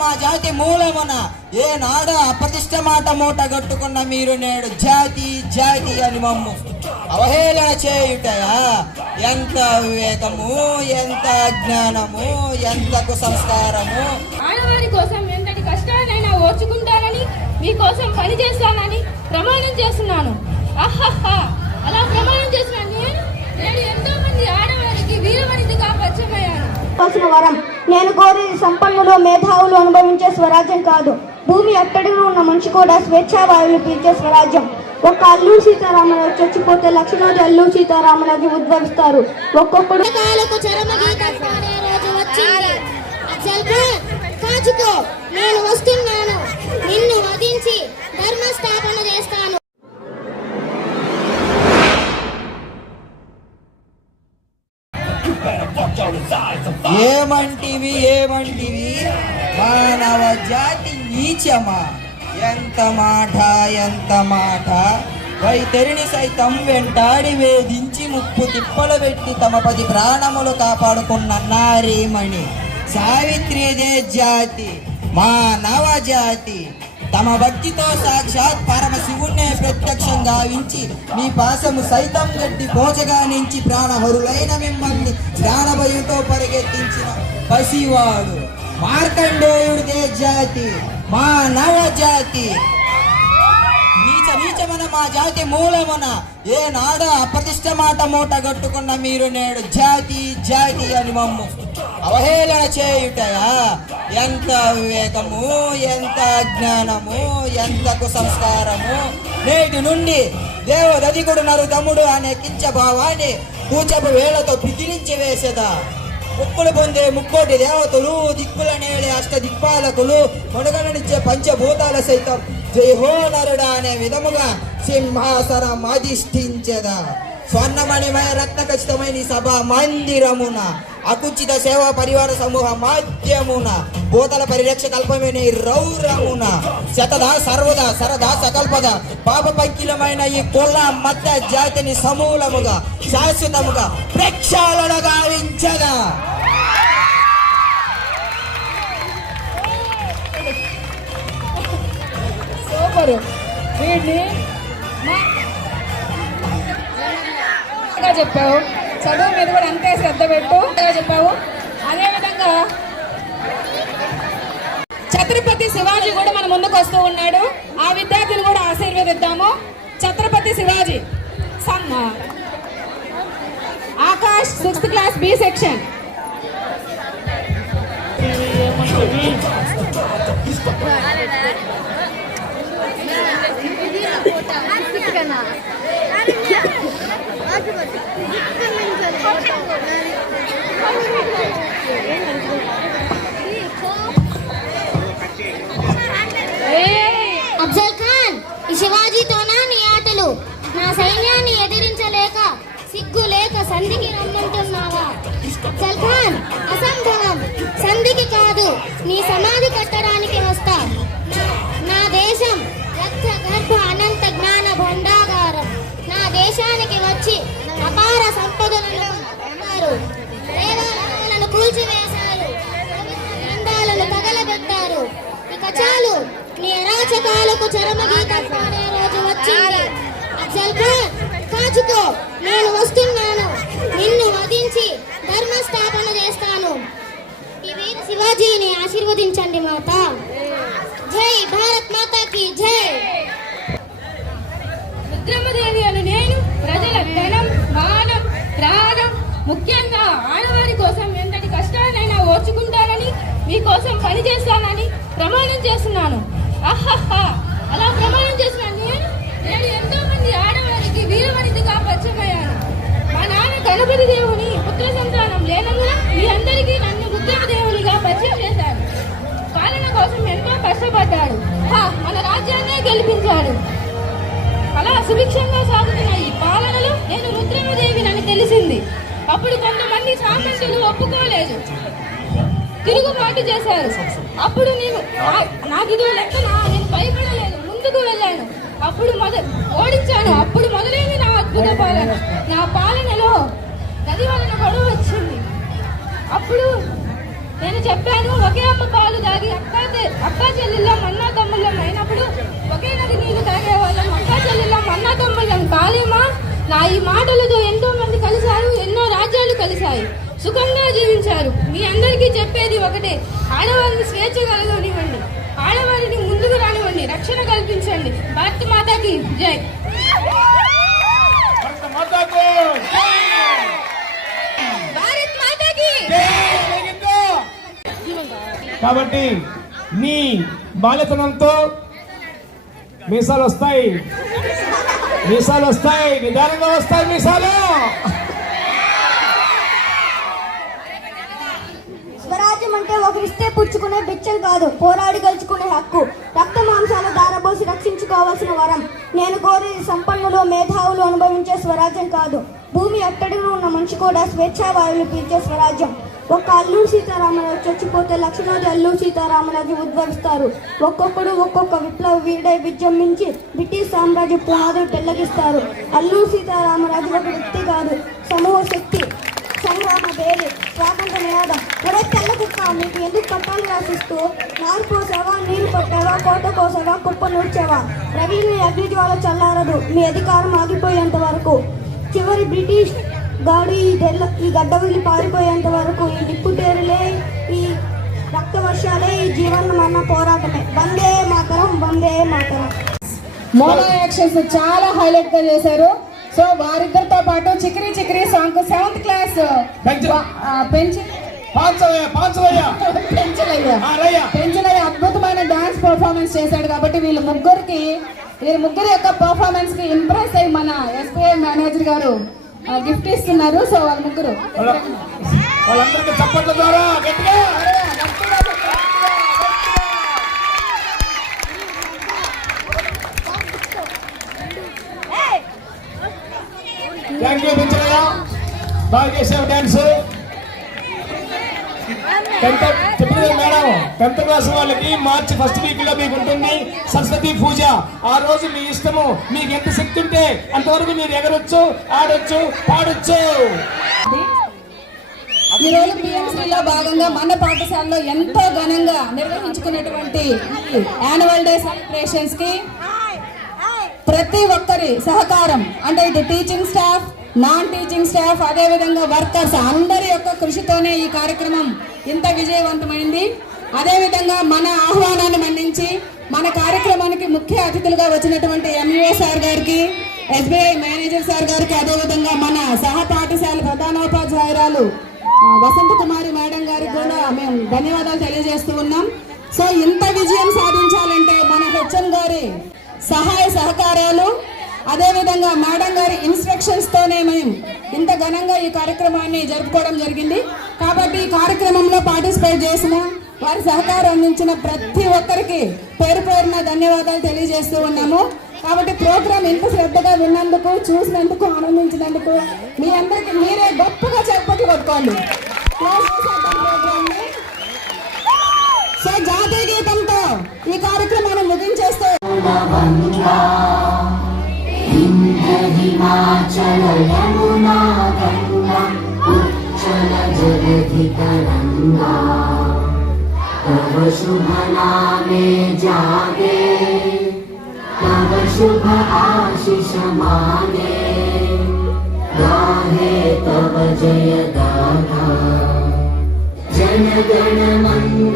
మా జాతి మూలమున ఏనాడు అప్రతిష్ట మాట మూట గట్టుకున్న మీరు నేడు జాతి జాతి అని మమ్ము అవహేళన చేయుటయా? ఎంత వివేకము, ఎంత అజ్ఞానము, ఎంత కుసంస్కారము! ఆడవారి కోసం ఎంతటి కష్టాలైనా ఓర్చుకుంటానని, మీకోసం పని చేస్తానని ప్రమాణం చేస్తున్నాను. అలా ప్రమాణం చేసిన నేను ఎంతో మంది ఆడవారికి వీరవనితిగా పరిచయమయ్యాను. వరం నేను కోరేది సంపన్నులు, మేధావులు అనుభవించే స్వరాజ్యం కాదు. భూమి అట్టడిలో ఉన్న మనిషి కూడా స్వేచ్ఛావాయువులు పీల్చే స్వరాజ్యం. ఒక్క అల్లూరి సీతారామరాజు చచ్చిపోతే లక్షలాది అల్లూరి సీతారామరాజు ఉద్భవిస్తారు. ఒక్కొక్కడు నేను వస్తున్నాను, నిన్ను వధించి ధర్మస్థాపన చేస్తాను. ఏమంటివి ఏమంటివి? మానవ జాతి నీచమా? ఎంత మాట ఎంత మాట! వైతరిని సైతం వెంటాడి వేధించి ముప్పు తిప్పలు పెట్టి తమ 10 ప్రాణములు కాపాడుకున్న నారీమణి సావిత్రిదే జాతి, మానవ జాతి. తమ భక్తితో సాక్షాత్ పరమశివుణ్ణే ప్రత్యక్షంగా గావించి మీ పాశము సైతం గడ్డి పోచగా నుంచి ప్రాణహరులైన మిమ్మల్ని ప్రాణభయంతో పరిగెత్తించిన పసివాడు మార్కండేయుడిదే జాతి, మానవ జాతి. నీచమన మా జాతి మూలమున ఏనాడు అప్రతిష్ట మాట మూట గట్టుకున్న మీరు నేడు జాతి జాతి అని మమ్ము అవహేళన చేయుటయా? ఎంత వివేకము, ఎంత అజ్ఞానము, ఎంత కుసంస్కారము! నేటి నుండి దేవదధికుడు నరుదముడు అనే కించ భావాన్ని కూచపు వేళతో పిగిలించి వేసేదా. ముక్కులు పొందే ముక్కోటి దేవతలు, దిక్కుల నేడే అష్ట దిక్పాలకులు, మనుగడనిచ్చే పంచభూతాల సైతం జై హో నరుడా అనే విధముగా సింహాసనం అధిష్ఠించదా. స్వర్ణమణిమయ రత్న ఖచ్చితమైన సభా మందిరమున అకుంచిత సేవా పరివార సమూహ మాధ్యమున భూతల పరిరక్ష కల్పమైన రౌరమున శతదా సర్వదా సరదా సకల్పద పాప పంకిలమైన ఈ కుల మత జాతిని సమూలముగా శాశ్వతముగా ప్రక్షాళన గావించదా. చెప్పావు, చదువు మీద కూడా అంతే శ్రద్ధ పెట్టు చెప్పావు. అదేవిధంగా ఛత్రపతి శివాజీ కూడా మన ముందుకు వస్తూ ఉన్నాడు. ఆ విద్యార్థులు కూడా ఆశీర్వదిద్దాము. Chhatrapati Shivaji Akash 6th class B section. Afzal Khan, ఈ శివాజీతోనా నీ ఆటలు? నా సైన్యాన్ని ఎదిరించలేక సిగ్గు లేక సంధికి రమ్మంటున్నావా? అఫ్జల్ ఖాన్, అసంభవం. సంధికి కాదు, నీ సమాధి కట్టడానికి వస్తా. నా దేశం రక్త గర్భ అనంత జ్ఞాన భండాగారం. నా దేశానికి వచ్చి అపార సంపదలను దేవాలయాలను కూల్చివేశారు, గ్రంథాలను తగలబెట్టారు. ఇక చాలు, నీ అరాచకాలకు చరమగీతం పాడే రోజు వచ్చింది. అఫ్జల్ ఖాన్, కాచుకో, నేను వస్తున్నాను, నిన్ను వధించి ధర్మస్థాపన చేస్తాను. ఈ వీర శివాజీని ఆశీర్వదించండి మాత. జై భారత్ మాతాకి జై. రుద్రమదేవి అని నేను ప్రజల ధనం, మానం, ప్రాణం, ముఖ్యంగా ఆడవారి కోసం ఎంతటి కష్టాలైనా ఓర్చుకుంటానని, మీకోసం పని చేస్తానని ప్రమాణం చేస్తున్నాను. అలా ప్రమాణం చేసిన నేను ఎంతో మంది ఆడవారికి వీరవనితిగా పరిచయమయ్యాను. మా నాన్న గణపతి దేవుని పుత్ర సంతానం లేనందున మీ అందరికీ నన్ను రుద్రమదేవునిగా పరిచయం చేశారు. పాలన కోసం ఎంతో కష్టపడ్డాడు. మన రాజ్యాన్నే గెలిపించాడు. అలా సుభిక్షంగా సాగుతున్న ఈ పాలనలో నేను రుద్రమదేవినని తెలిసింది. అప్పుడు కొంతమంది సామంతులు ఒప్పుకోలేదు, తిరుగుబాటు చేశారు. అప్పుడు నాకు ఇది లెక్కన నేను భయపడలేదు, ముందుకు వెళ్ళాను. అప్పుడు ఓడించాను. అప్పుడు మొదలైంది నా అద్భుత పాలన. నా పాలనలో నది వలన గొడవ వచ్చింది. అప్పుడు నేను చెప్పాను ఒకే అమ్మ పాలు తాగి అక్కా చెల్లెళ్ళం అన్నా తమ్ముళ్ళం అయినప్పుడు ఒకే నది నీళ్లు తాగేవాళ్ళం అక్కా చెల్లెళ్ళం అన్నా తమ్ముళ్ళం కాలేమా? నా ఈ మాటలతో ఎంతో మంది కలిశారు, ఎన్నో రాజ్యాలు కలిశాయి, సుఖంగా జీవించారు. మీ అందరికీ చెప్పేది ఒకటే, ఆడవారిని స్వేచ్ఛ కలగనివ్వండి, ఆడవారిని ముందుకు రానివ్వండి, రక్షణ కల్పించండి. భారత మాతాకి జై. భారత్ మాతాకి. కాబట్టి నీ బాల్యతనంతో మీసాలు వస్తాయి, నిదానంగా వస్తాయి మీసాలు. స్వరాజ్యం అంటే ఒకరిస్తే పుచ్చుకునే బిచ్చం కాదు, పోరాడి గెలుచుకునే హక్కు, రక్త మాంసాల దారబోసి రక్షించుకోవాల్సిన వరం. నేను కోరేది సంపన్నులు మేధావులు అనుభవించే స్వరాజ్యం కాదు, భూమి అట్టడిలో ఉన్న మనిషి కూడా స్వేచ్ఛా వాయువులు పీల్చే స్వరాజ్యం. ఒక్క అల్లూరు సీతారామరాజు చచ్చిపోతే లక్షలాది అల్లూరు సీతారామరాజు ఉద్భవిస్తారు. ఒక్కొక్కడు ఒక్కొక్క విప్లవ వీడై విజృంభించి బ్రిటిష్ సామ్రాజ్య పునాదులు పెళ్లగిస్తారు. అల్లూరు సీతారామరాజు ఒక వ్యక్తి కాదు, సమూహ శక్తి, సంగ్రామ బేలి, స్వాతంత్ర నినాదం. ఒరే తెల్ల కుక్క, మీకు ఎందుకు పట్టాలు రాసిస్తూ నారు పోసావా, నీరు పట్టావా, కోట కోసావా, కుప్ప నూర్చావా? రవిని అగ్నిజ్వాల చల్లారదు మీ అధికారం ఆగిపోయేంత వరకు. చివరి బ్రిటిష్ గాడు ఈ గడ్డ వెళ్ళి పారిపోయేంత వరకు ఈ నిప్పుటేరులే, ఈ రక్త వర్షాలే, ఈ జీవన మరణ పోరాటమే. వందే మాతరం, వందే మాతరం. మోనో యాక్షన్స్ చాలా హైలైట్ గా చేశారు. సో వారిద్దరితో పాటు చిక్రీ చిక్రీ సాంగ్ 7th క్లాస్ పెంచలయ్య అద్భుతమైన డాన్స్ పర్ఫార్మెన్స్ చేశాడు. కాబట్టి వీళ్ళ ముగ్గురు యొక్క పర్ఫార్మెన్స్ కి ఇంప్రెస్ అయ్యి మన ఎస్బీఐ మేనేజర్ గారు గిఫ్ట్ ఇస్తున్నారు. సో వాళ్ళ ముగ్గురు వాళ్ళందరికీ చప్పట్ల ద్వారా గట్టిగా థ్యాంక్ యూ పెంచలయ్య, బాగా చేసావు డాన్స్. 10th క్లాస్ వాళ్ళకి మార్చి 1st వీక్ లో మీకు ఉంటుంది సరస్వతి పూజ. ఆ రోజు మీ ఇష్టము, మీకు ఎంత శక్తి ఉంటే అంతవరకు మీరు ఎగరొచ్చు, ఆడొచ్చు, పాడొచ్చు. ఈ రోజు పిఎంసీలో భాగంగా మన పాఠశాలలో ఎంతో ఘనంగా నిర్వహించుకున్నటువంటి యాన్యువల్ డే సెలబ్రేషన్స్ కి ప్రతి ఒక్కరి సహకారం, అంటే ఇటు teaching staff, non teaching staff, అదేవిధంగా వర్కర్స్ అందరి యొక్క కృషితోనే ఈ కార్యక్రమం ఇంత విజయవంతమైంది. అదేవిధంగా మన ఆహ్వానాన్ని మన్నించి మన కార్యక్రమానికి ముఖ్య అతిథులుగా వచ్చినటువంటి ఎంఈఓ సార్ గారికి, ఎస్బీఐ మేనేజర్ సార్ గారికి, అదేవిధంగా మన సహ పాఠశాల ప్రధానోపాధ్యాయురాలు వసంత కుమారి మేడం గారికి కూడా మేము ధన్యవాదాలు తెలియజేస్తూ ఉన్నాం. సో ఇంత విజయం సాధించాలంటే మన హెచ్ఎం గారి సహాయ సహకారాలు, అదేవిధంగా మేడం గారి ఇన్స్ట్రక్షన్స్ తోనే మేము ఇంత ఘనంగా ఈ కార్యక్రమాన్ని జరుపుకోవడం జరిగింది. కాబట్టి ఈ కార్యక్రమంలో పార్టిసిపేట్ చేసిన వారి సహకారం అందించిన ప్రతి ఒక్కరికి పేరు పేరున ధన్యవాదాలు తెలియజేస్తూ ఉన్నాము. కాబట్టి ప్రోగ్రామ్ ఇంత శ్రద్ధగా విన్నందుకు, చూసినందుకు, ఆనందించినందుకు మీ అందరికి మీరే గొప్పగా చప్పట్లు కొట్టుకోండి. సో జాతీయ గీతంతో ఈ కార్యక్రమాన్ని ముగించేస్తే हिमाचल यमुना गंगा उच्चल जगति तरंगा तव शुभ नामे जागे तव शुभ आशीष मागे गाहे तव जय गाथा जन गण मन